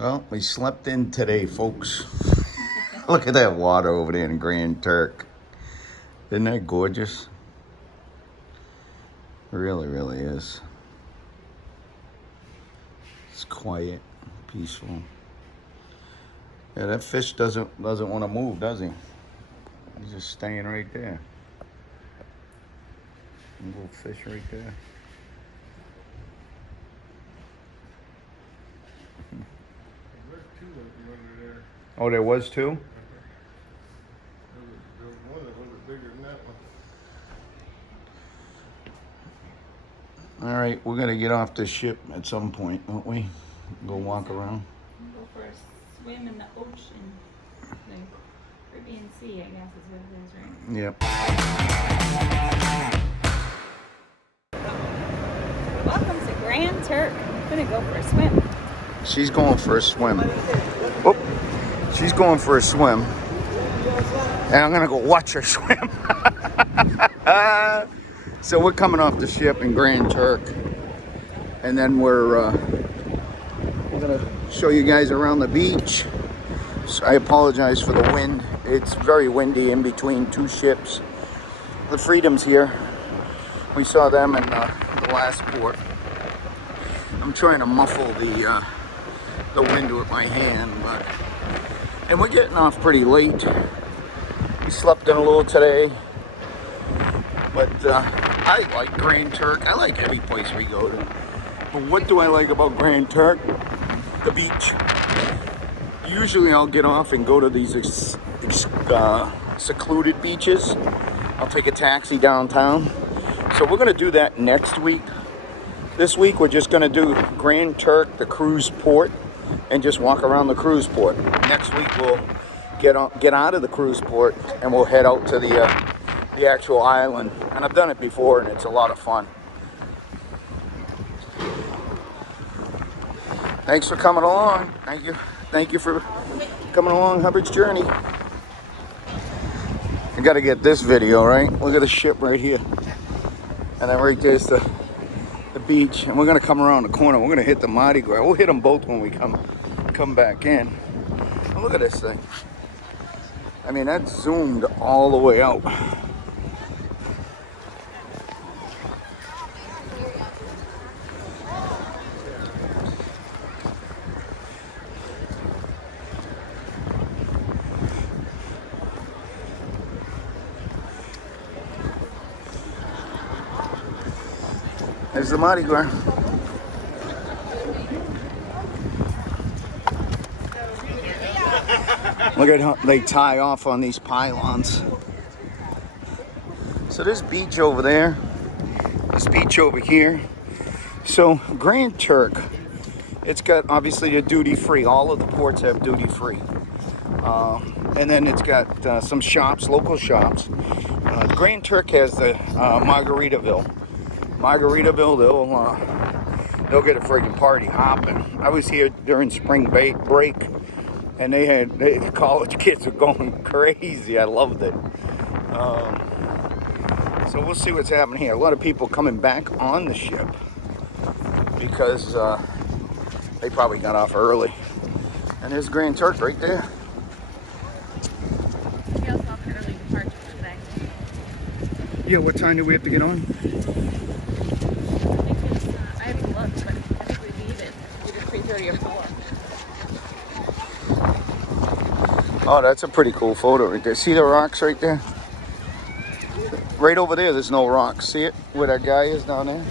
Well, we slept in today, folks. Look at that water over there in Grand Turk. Isn't that gorgeous? It really, really is. It's quiet, peaceful. Yeah, that fish doesn't want to move, does he? He's just staying right there. A little fish right there. Oh, there was two? There was one that was bigger than that one. All right, we're gonna get off the ship at some point, won't we? Go walk around. Go for a swim in the ocean. The Caribbean Sea, I guess is what it is, right? Yep. Welcome to Grand Turk. I'm gonna go for a swim. She's going for a swim. Oh, she's going for a swim. And I'm gonna go watch her swim. So we're coming off the ship in Grand Turk. And then we're gonna show you guys around the beach. So I apologize for the wind. It's very windy in between two ships. The Freedom's here. We saw them in the last port. I'm trying to muffle the wind with my hand, and we're getting off pretty late. We slept in a little today, but I like Grand Turk. I like every place we go to. But what do I like about Grand Turk? The beach. Usually I'll get off and go to these secluded beaches. I'll take a taxi downtown. So we're gonna do that next week. This week we're just gonna do Grand Turk, the cruise port, and just walk around the cruise port. Next week we'll get out of the cruise port and we'll head out to the actual island. And I've done it before and it's a lot of fun. Thanks for coming along. Thank you for coming along Hubbard's journey. I gotta get this video, right? Look at the ship right here. And then right there's the beach, and we're gonna come around the corner. We're gonna hit the Mardi Gras. We'll hit them both when we come back in. And look at this thing. I mean, that's zoomed all the way out. There's the Mardi Gras. Look at how they tie off on these pylons. So this beach over there, this beach over here. So Grand Turk, it's got obviously the duty free. All of the ports have duty free. And then it's got some shops, local shops. Grand Turk has the Margaritaville. Margaritaville, they'll get a friggin' party hopping. I was here during spring break, and the college kids were going crazy. I loved it. So we'll see what's happening here. A lot of people coming back on the ship because they probably got off early. And there's Grand Turk right there. We also have an early departure today. Yeah, what time do we have to get on? I haven't looked, but I think we leave it either 3:30 or 4. Oh, that's a pretty cool photo right there. See the rocks right there? Right over there, there's no rocks. See it? Where that guy is down there?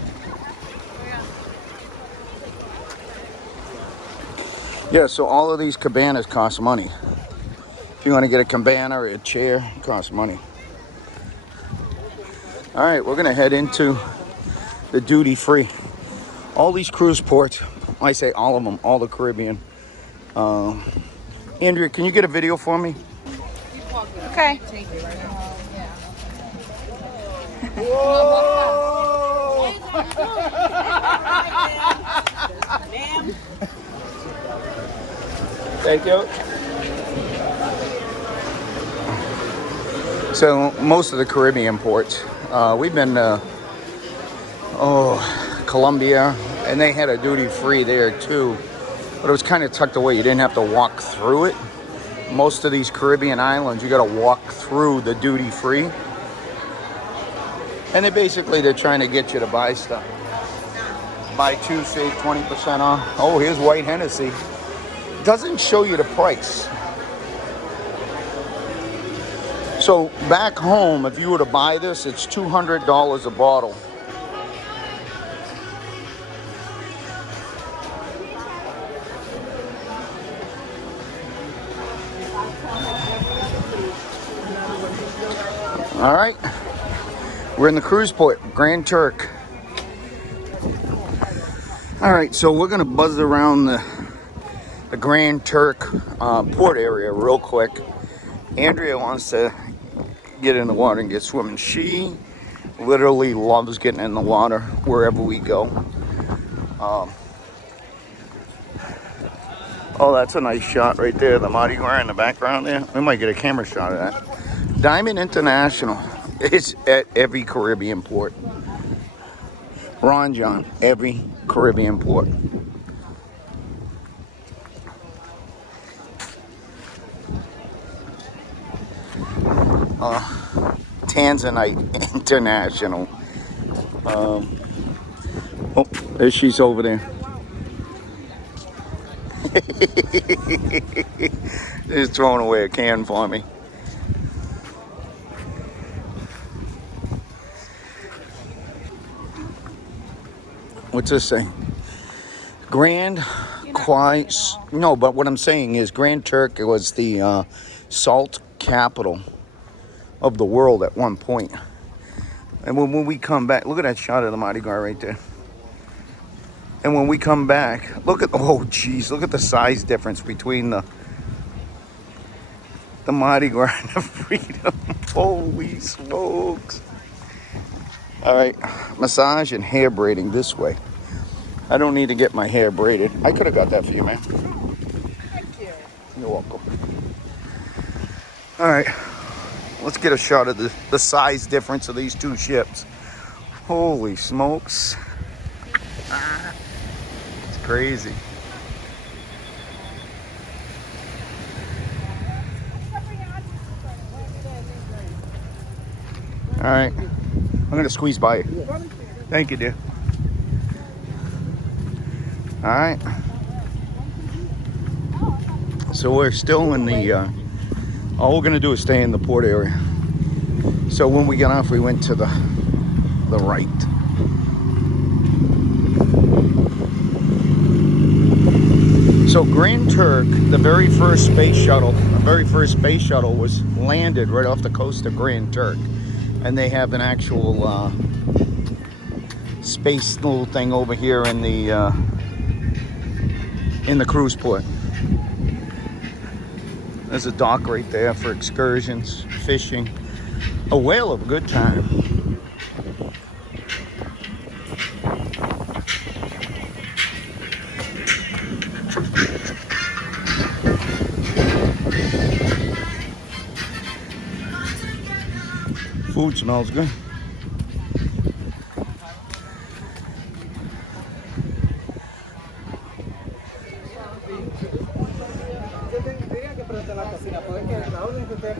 Yeah, so all of these cabanas cost money. If you want to get a cabana or a chair, it costs money. All right, we're going to head into the duty free. All these cruise ports, I say all of them, all the Caribbean. Andrea, can you get a video for me? Okay. Whoa! Thank you. So most of the Caribbean ports, we've been Colombia, and they had a duty free there too. but it was kind of tucked away. You didn't have to walk through it. Most of these Caribbean islands, you got to walk through the duty free. And they're trying to get you to buy stuff. Buy two, save 20% off. Oh, here's white Hennessy. Doesn't show you the price. So back home, if you were to buy this, it's $200 a bottle. All right, we're in the cruise port, Grand Turk. All right, so we're gonna buzz around the Grand Turk port area real quick. Andrea wants to get in the water and get swimming. She literally loves getting in the water wherever we go. Oh, that's a nice shot right there. The Mardi Gras in the background there. We might get a camera shot of that. Diamond International is at every Caribbean port. Ron John, every Caribbean port. Tanzanite International. Oh, there she's over there. Just throwing away a can for me. What's this saying? Grand Quais. No, but what I'm saying is Grand Turk, it was the salt capital of the world at one point. And when we come back, look at that shot of the Mardi Gras right there. And when we come back, look at, oh geez, look at the size difference between the Mardi Gras and the Freedom. Holy smokes. All right, massage and hair braiding this way. I don't need to get my hair braided. I could have got that for you, man. Thank you. You're welcome. All right, let's get a shot of the size difference of these two ships. Holy smokes. It's crazy. All right, I'm gonna squeeze by you. Thank you, dear. All right. So we're still in the, all we're gonna do is stay in the port area. So when we got off, we went to the right. So Grand Turk, the very first space shuttle was landed right off the coast of Grand Turk. And they have an actual space little thing over here in the cruise port. There's a dock right there for excursions, fishing. A whale of a good time. Food smells good.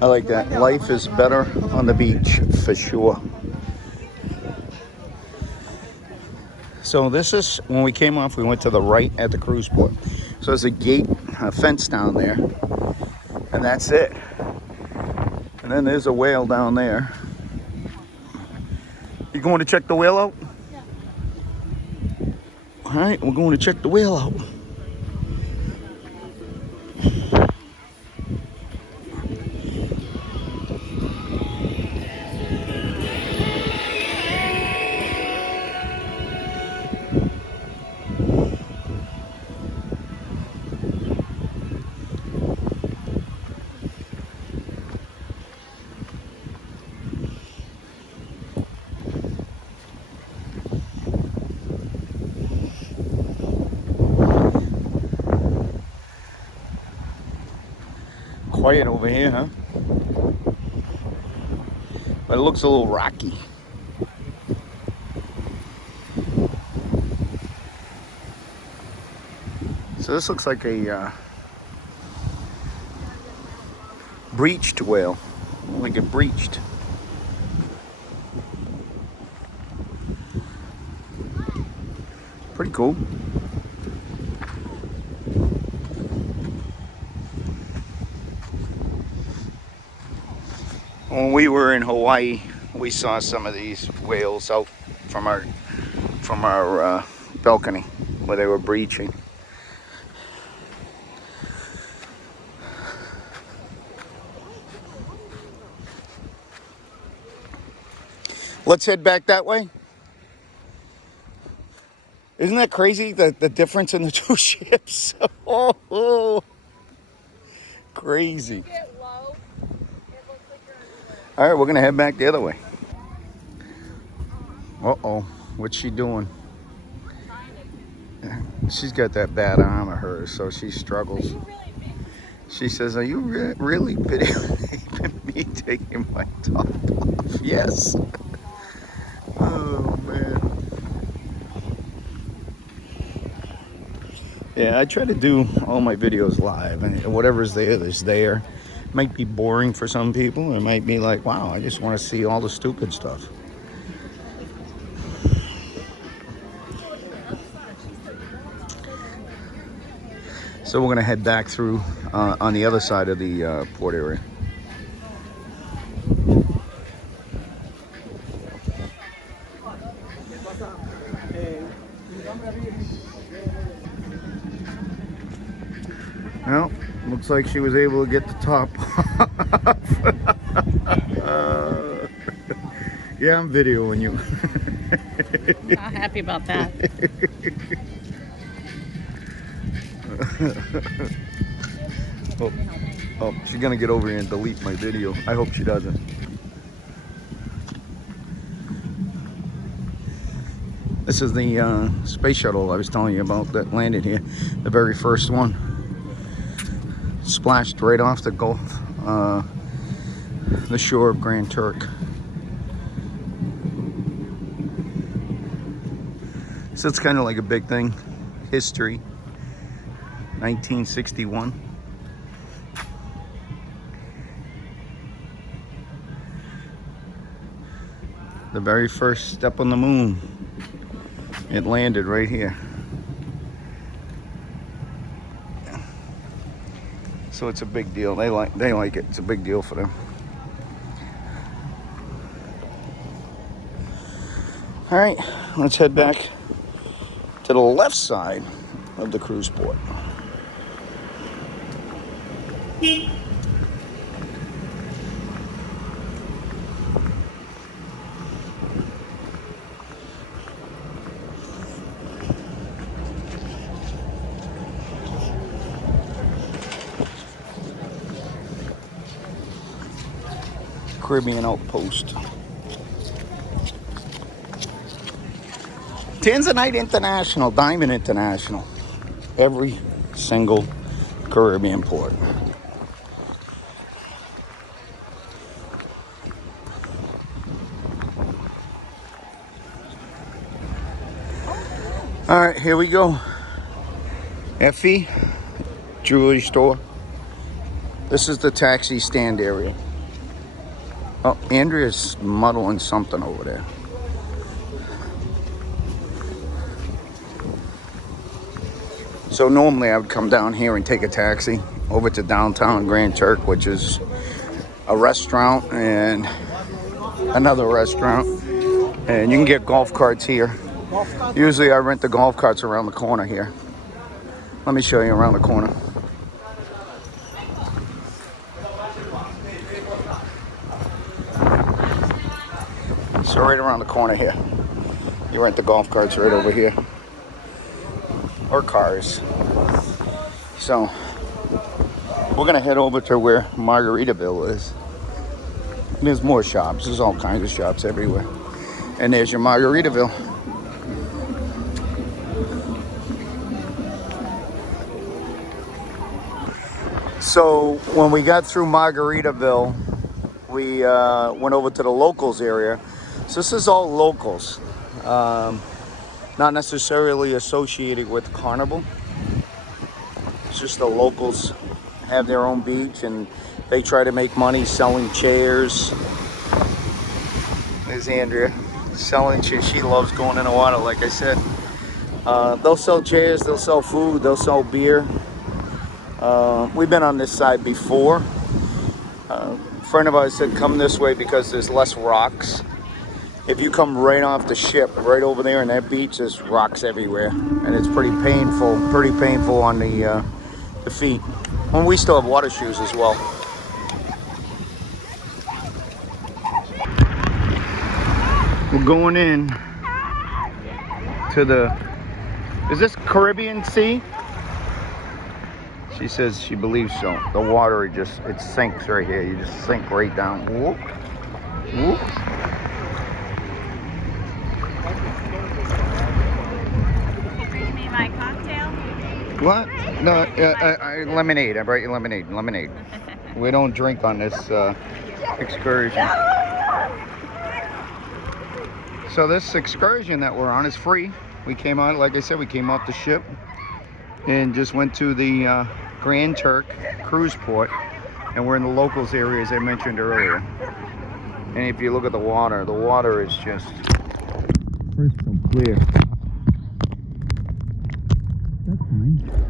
I like that. Life is better on the beach, for sure. So this is, when we came off, we went to the right at the cruise port. So there's a gate, a fence down there, and that's it. And then there's a whale down there. You going to check the whale out? Yeah. All right, we're going to check the whale out. Quiet over here, huh? But it looks a little rocky. So this looks like a breached whale, like it breached. Pretty cool. When we were in Hawaii, we saw some of these whales out from our balcony where they were breaching. Let's head back that way. Isn't that crazy, the difference in the two ships? Oh, crazy. All right, we're gonna head back the other way. Uh-oh, what's she doing? She's got that bad arm of hers, so she struggles. She says, are you really videotaping me taking my top off? Yes. Oh, man. Yeah, I try to do all my videos live, and whatever's there is there. It might be boring for some people. It might be like, wow, I just want to see all the stupid stuff. So we're going to head back through on the other side of the port area. Well, looks like she was able to get the top off. Yeah, I'm videoing you. Not happy about that. Oh, she's gonna get over here and delete my video. I hope she doesn't. This is the space shuttle I was telling you about that landed here, the very first one. Splashed right off the Gulf, the shore of Grand Turk. So it's kind of like a big thing. History, 1961. The very first step on the moon. It landed right here. So it's a big deal. They like it. It's a big deal for them. All right, let's head back to the left side of the cruise port. Caribbean Outpost. Tanzanite International, Diamond International. Every single Caribbean port. All right, here we go. Effie Jewelry Store. This is the taxi stand area. Oh, Andrea's muddling something over there. So normally I would come down here and take a taxi over to downtown Grand Turk, which is a restaurant and another restaurant. And you can get golf carts here. Usually I rent the golf carts around the corner here. Let me show you around the corner. So right around the corner here, you rent the golf carts right over here, or cars. So we're gonna head over to where Margaritaville is. And there's more shops. There's all kinds of shops everywhere. And there's your Margaritaville. So when we got through Margaritaville, we went over to the locals area. So this is all locals, not necessarily associated with Carnival. It's just the locals have their own beach and they try to make money selling chairs. There's Andrea selling chairs. She loves going in the water, like I said. They'll sell chairs, they'll sell food, they'll sell beer. We've been on this side before. A friend of ours said come this way because there's less rocks. If you come right off the ship, right over there in that beach, there's rocks everywhere. And it's pretty painful on the feet. And we still have water shoes as well. We're going in to the, is this Caribbean Sea? She says she believes so. The water, it sinks right here. You just sink right down. Whoop, whoop. Bring me my cocktail. What? No, lemonade. I brought you lemonade. Lemonade. We don't drink on this excursion. So this excursion that we're on is free. We came out, like I said, we came off the ship and just went to the Grand Turk Cruise Port, and we're in the locals area as I mentioned earlier. And if you look at the water is just crystal clear. That's fine.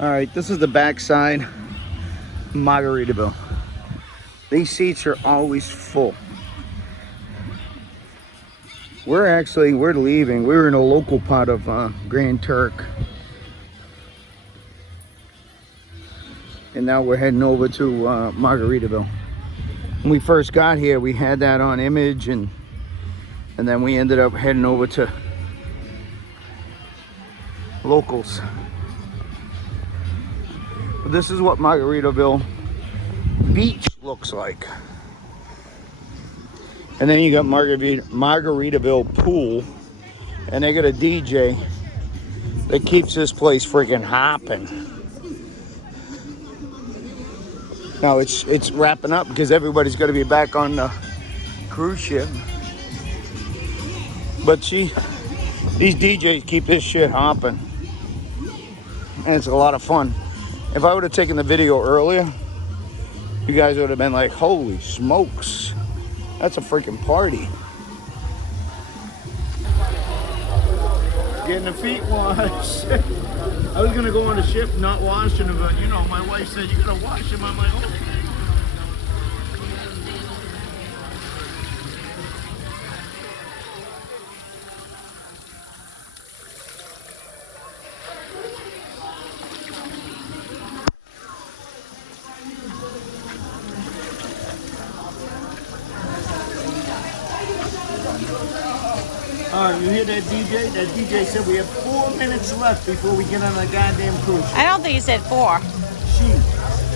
All right, this is the backside, Margaritaville. These seats are always full. We're leaving. We're in a local part of Grand Turk. And now we're heading over to Margaritaville. When we first got here, we had that on image, and then we ended up heading over to locals. This is what Margaritaville Beach looks like. And then you got Margaritaville Pool, and they got a DJ that keeps this place freaking hopping. Now it's wrapping up because everybody's got to be back on the cruise ship. But these DJs keep this shit hopping, and it's a lot of fun. If I would have taken the video earlier, you guys would have been like, holy smokes, that's a freaking party. Getting the feet washed. I was gonna go on the ship not washing them, but you know, my wife said you gotta wash them. I'm like, oh. You hear that DJ? That DJ said we have 4 minutes left before we get on the goddamn cruise ship. I don't think he said 4.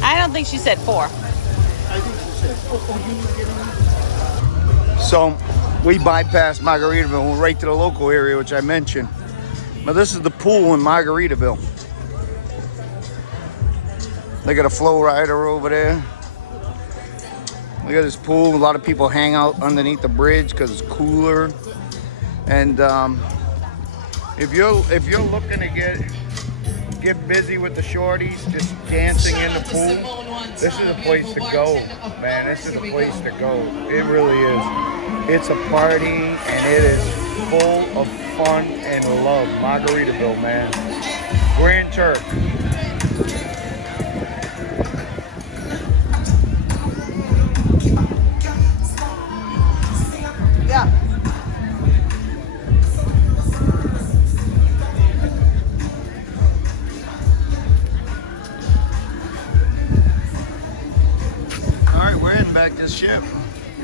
I don't think she said 4. I think she said, you get on? So we bypassed Margaritaville and went right to the local area, which I mentioned. But this is the pool in Margaritaville. They got a flow rider over there. Look at this pool. A lot of people hang out underneath the bridge because it's cooler. And if you're looking to get busy with the shorties, just dancing in the pool, this is a place to go, man. This is a place to go. It really is. It's a party, and it is full of fun and love. Margaritaville, man. Grand Turk. Yeah. Back this ship.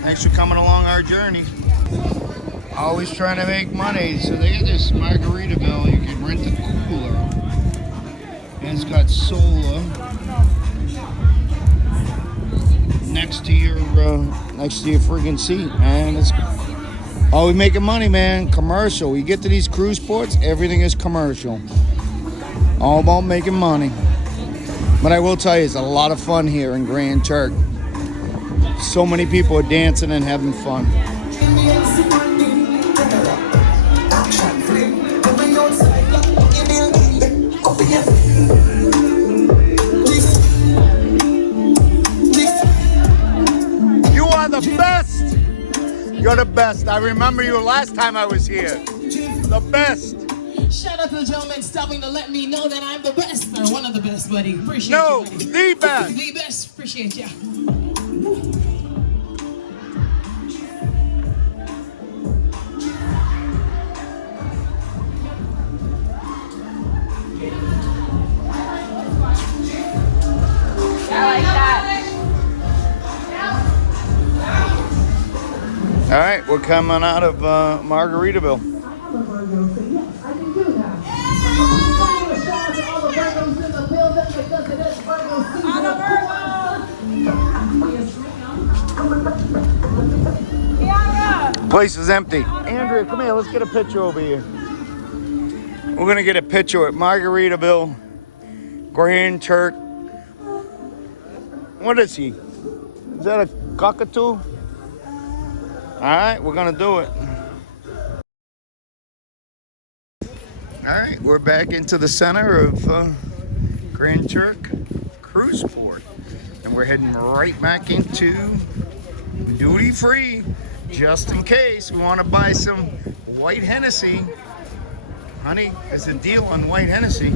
Thanks for coming along our journey. Always trying to make money. So they got this Margaritaville. You can rent a cooler. it's got solar next to your friggin' seat, man. It's always making money, man. Commercial. You get to these cruise ports, everything is commercial. All about making money. But I will tell you, it's a lot of fun here in Grand Turk. So many people are dancing and having fun. You are the best. You're the best. I remember you last time I was here. The best. Shout out to the gentleman stopping to let me know that I'm the best. Or one of the best, buddy. Appreciate No, you, buddy. the best. The best. Appreciate ya. I like that. All right, we're coming out of Margaritaville. Place is empty. Andrea, come here. Let's get a picture over here. We're gonna get a picture at Margaritaville, Grand Turk. What is he? Is that a cockatoo? All right, we're gonna do it. All right, we're back into the center of Grand Turk Cruise Port, and we're heading right back into duty free, just in case we want to buy some white Hennessy. Honey, there's a deal on white Hennessy.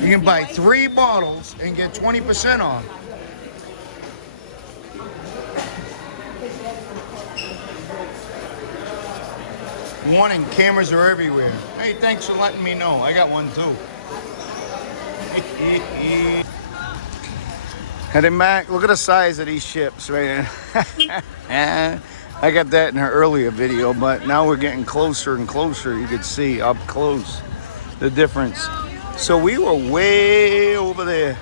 You can buy 3 bottles and get 20% off. Warning, cameras are everywhere. Hey, thanks for letting me know. I got one too. Heading back. Look at the size of these ships right there. I got that in an earlier video, but now we're getting closer and closer. You could see up close the difference. So we were way over there.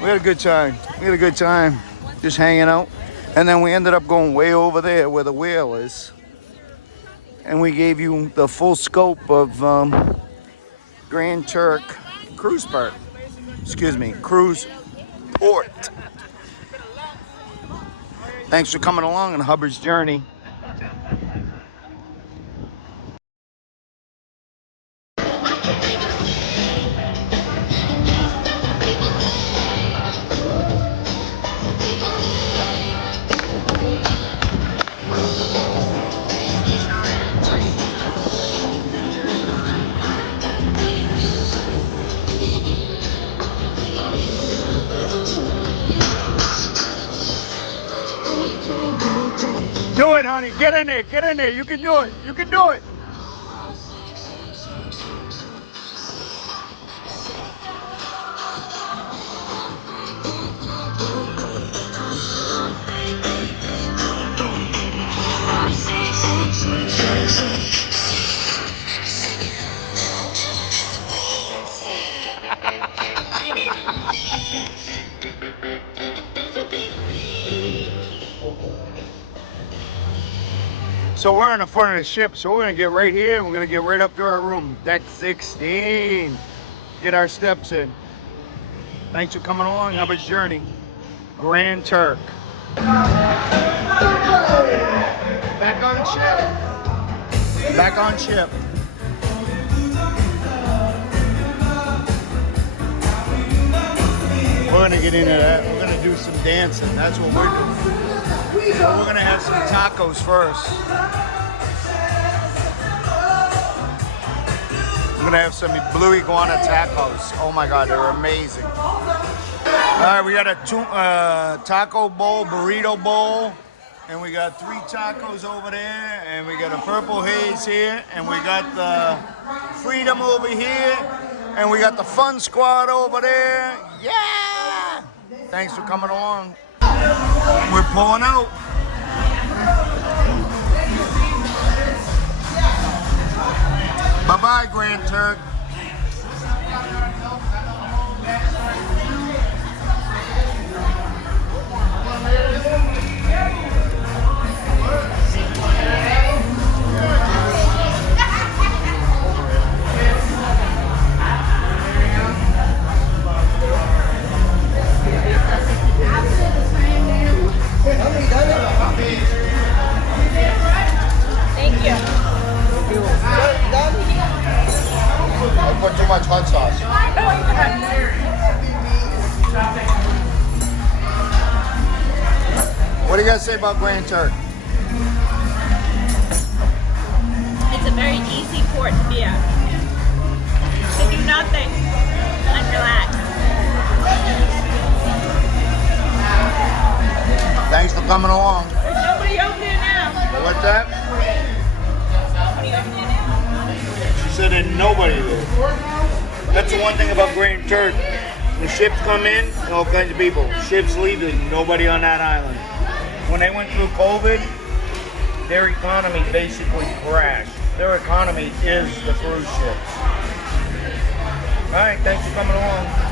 We had a good time. Just hanging out. And then we ended up going way over there where the whale is. And we gave you the full scope of Grand Turk Cruise Port. Cruise Port. Thanks for coming along on Hubbard's journey. Do it, honey. Get in there. You can do it. So we're in the front of the ship, so we're gonna get right here and we're gonna get right up to our room, deck 16. Get our steps in. Thanks for coming along, Hubbard's journey. Grand Turk. Back on ship. We're gonna get into that. We're gonna do some dancing. That's what we're doing. So we're gonna have some tacos first. We're gonna have some blue iguana tacos. Oh my God, they're amazing. All right, we got a taco bowl, burrito bowl, and we got 3 tacos over there, and we got a purple haze here, and we got the freedom over here, and we got the fun squad over there. Yeah! Thanks for coming along. We're pulling out. Bye-bye, Grand Turk. put too much hot sauce. What do you guys say about Grand Turk? It's a very easy port to be at. To do nothing and relax. Thanks for coming along. There's nobody over there now. What's that? Nobody over there now. She said there's nobody there. That's the one thing about Grand Turk. When ships come in, all kinds of people. Ships leave, there's nobody on that island. When they went through COVID, their economy basically crashed. Their economy is the cruise ships. All right, thanks for coming along.